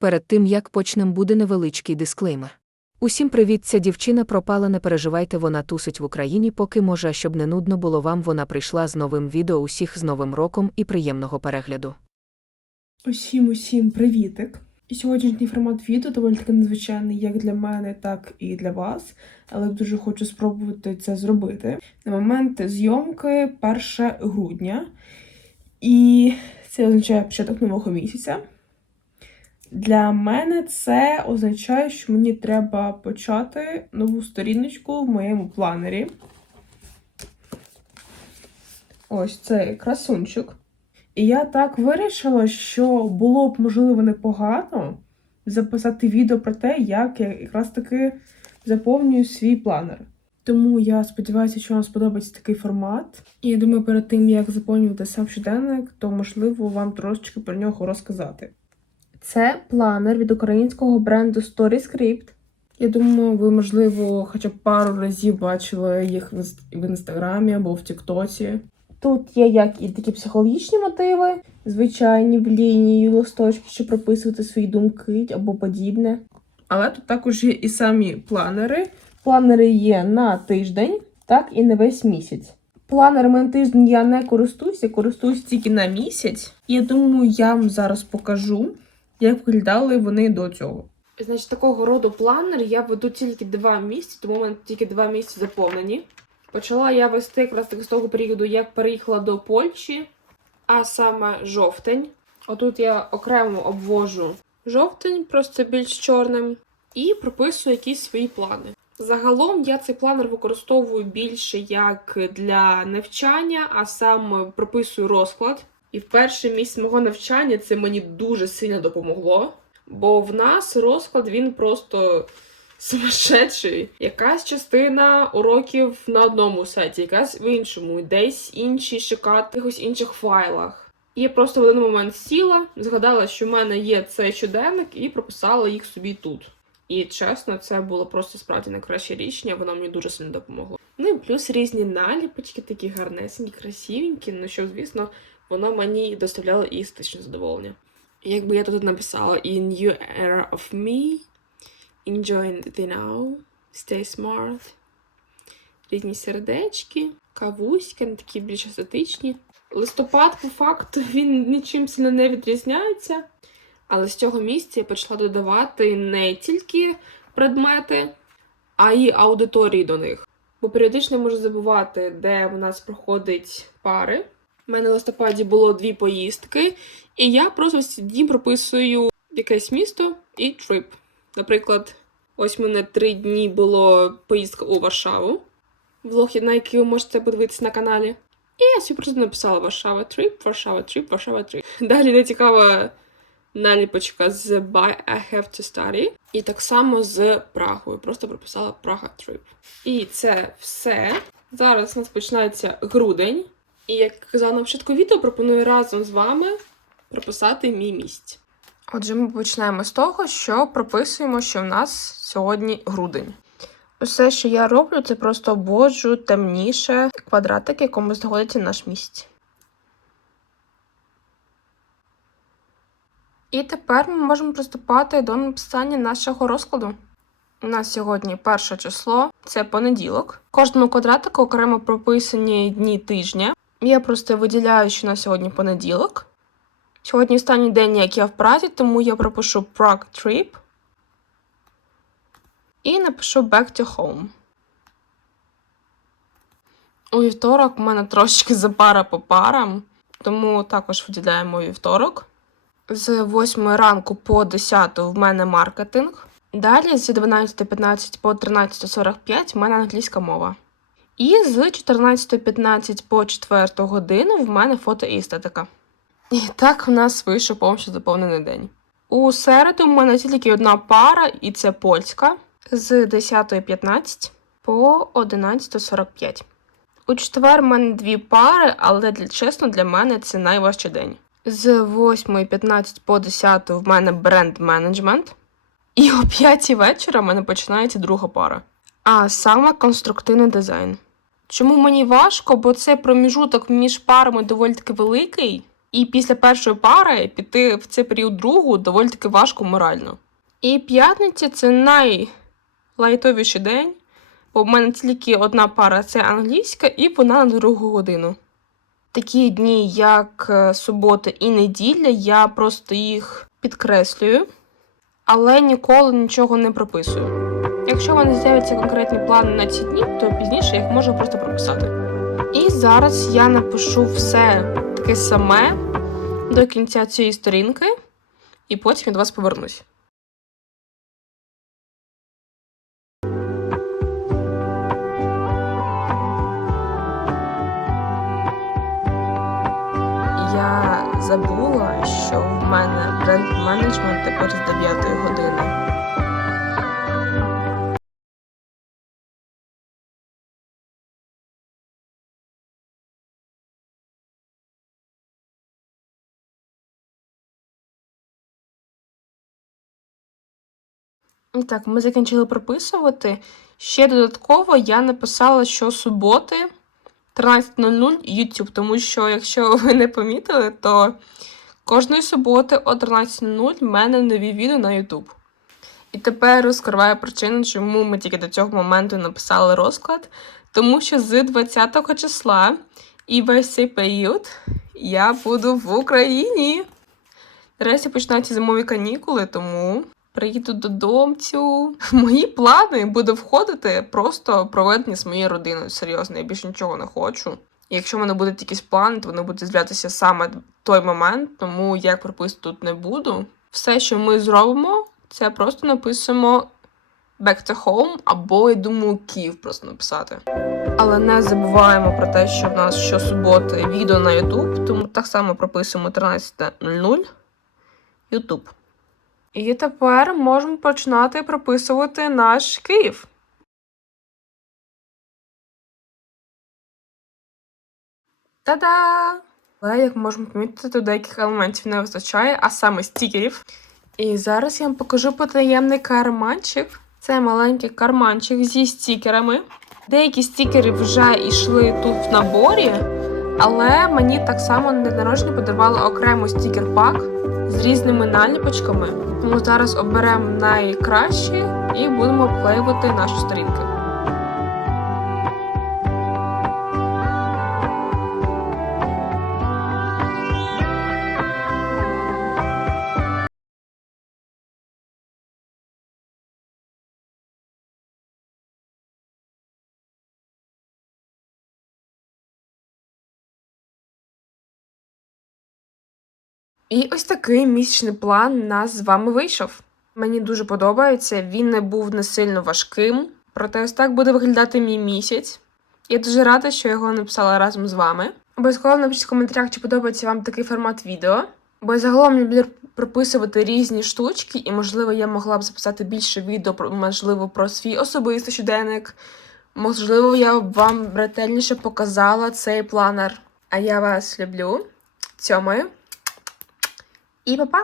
Перед тим як почнем буде невеличкий дисклеймер. Усім привіт, ця дівчина пропала, не переживайте, вона тусить в Україні, поки може, щоб не нудно було вам, вона прийшла з новим відео усіх з Новим роком і приємного перегляду. Усім усім привітик! Сьогоднішній формат відео доволі таки незвичайний як для мене, так і для вас. Але дуже хочу спробувати це зробити. На момент зйомки 1 грудня, і це означає початок нового місяця. Для мене це означає, що мені треба почати нову сторіночку в моєму планері. Ось цей красунчик. І я так вирішила, що було б можливо непогано записати відео про те, як я якраз таки заповнюю свій планер. Тому я сподіваюся, що вам сподобається такий формат. І я думаю, перед тим як заповнювати сам щоденник, то можливо вам трошечки про нього розказати. Це планер від українського бренду StoryScript. Я думаю, ви, можливо, хоча б пару разів бачили їх в інстаграмі або в Тіктоці. Тут є як і такі психологічні мотиви, звичайні в лінії, листочки, щоб прописувати свої думки або подібне. Але тут також є і самі планери. Планери є на тиждень, так і на весь місяць. Планерами на тиждень я не користуюся, користуюсь тільки на місяць. І я думаю, я вам зараз покажу, як виглядали вони до цього. Значить, такого роду планер я веду тільки два місяці, тому у мене тільки два місяці заповнені. Почала я вести якраз з того періоду, як переїхала до Польщі, а саме жовтень. Отут я окремо обвожу жовтень, просто більш чорним, і прописую якісь свої плани. Загалом я цей планер використовую більше як для навчання, а саме прописую розклад. І в перший місяць мого навчання це мені дуже сильно допомогло, бо в нас розклад він просто сумасшедший. Якась частина уроків на одному сайті, якась в іншому, десь інші шукати в якихось інших файлах. І я просто в один момент сіла, згадала, що в мене є цей щоденник, і прописала їх собі тут. І чесно, це було просто справді найкраще рішення, воно мені дуже сильно допомогло. Ну і плюс різні наліпочки, такі гарнесенькі, красивенькі, ну що, звісно, воно мені доставляло і естетичне задоволення. Якби я тут написала In new era of me, Enjoy the now, stay smart. Різні сердечки, кавуськи, вони такі більш естетичні. Листопад, по факту, він нічим сильно не відрізняється. Але з цього місця я почала додавати не тільки предмети, а й аудиторії до них. Бо періодично можу забувати, де в нас проходить пари. У мене в листопаді було дві поїздки, і я просто ці дні прописую якесь місто і трип. Наприклад, ось в мене три дні було поїздка у Варшаву. Влог, на який ви можете подивитися на каналі. І я собі просто написала Варшава Тріп, Варшава Тріп, Варшава Тріп. Далі не цікава наліпочка з By I have to study. І так само з Прагою. Просто прописала Прага Тріп. І це все. Зараз у нас починається грудень. І як казала на початку відео, пропоную разом з вами прописати мій місць. Отже, ми починаємо з того, що прописуємо, що в нас сьогодні грудень. Усе, що я роблю, це просто обводжу темніше квадратик, якому знаходиться наш місць. І тепер ми можемо приступати до написання нашого розкладу. У нас сьогодні перше число, це понеділок. В кожному квадратику окремо прописані дні тижня. Я просто виділяю, що на сьогодні понеділок. Сьогодні останній день, як я в Празі, тому я пропишу Prague Trip. І напишу Back to Home. У вівторок у мене трошечки запара по парам, тому також виділяємо вівторок. З 8 ранку по 10 в мене маркетинг. Далі з 12.15 по 13.45 в мене англійська мова. І з 14.15 по 4 годину в мене фото і естетика. І так в нас вийшов повністю заповнений день. У середу в мене тільки одна пара, і це польська з 10.15 по 11.45. У четвер в мене дві пари, але чесно, для мене це найважчий день. З 8.15 по 10 в мене бренд менеджмент. І о 5 вечора в мене починається друга пара. А саме конструктивний дизайн. Чому мені важко? Бо цей проміжуток між парами доволі таки великий. І після першої пари піти в цей період другу доволі таки важко морально. І п'ятниця це найлайтовіший день, бо в мене тільки одна пара це англійська, і вона на другу годину. Такі дні, як е, субота і неділя, я просто їх підкреслюю, але ніколи нічого не прописую. Якщо в мене з'являться конкретні плани на ці дні, то пізніше їх можу просто прописати. І зараз я напишу все таке саме до кінця цієї сторінки, і потім я до вас повернусь. Я забула, що в мене бренд-менеджмент тепер з 9 години. Так, ми закінчили прописувати. Ще додатково я написала, що суботи 13.00 YouTube, тому що, якщо ви не помітили, то кожної суботи о 13.00 в мене нові відео на YouTube. І тепер розкриваю причину, чому ми тільки до цього моменту написали розклад. Тому що з 20 числа і весь цей період я буду в Україні. Нарешті починаються зимові канікули, тому приїду додомцю. Мої плани буде входити просто проведення з моєю родиною. Серйозно, я більше нічого не хочу. І якщо в мене будуть якісь плани, то вони будуть з'являтися саме той момент, тому я їх прописувати тут не буду. Все, що ми зробимо, це просто напишемо back to home, або я думаю, Київ просто написати. Але не забуваємо про те, що в нас щосуботи відео на YouTube, тому так само прописуємо 13.00 YouTube. І тепер можемо починати прописувати наш Київ. Та-да! Але, як можемо помітити, тут деяких елементів не вистачає, а саме стікерів. І зараз я вам покажу потаємний карманчик. Це маленький карманчик зі стікерами. Деякі стікери вже йшли тут в наборі, але мені так само на народження подарували окремо стікер-пак з різними наліпочками. Тому зараз оберемо найкращі і будемо обклеювати наші сторінки. І ось такий місячний план нас з вами вийшов. Мені дуже подобається, він не був не сильно важким, проте ось так буде виглядати мій місяць. Я дуже рада, що я його написала разом з вами. Обов'язково напишіть в коментарях, чи подобається вам такий формат відео. Бо я загалом люблю прописувати різні штучки, і, можливо, я могла б записати більше відео, можливо, про свій особистий щоденник. Можливо, я б вам ретельніше показала цей планер. А я вас люблю. Цьомаю. І па-па!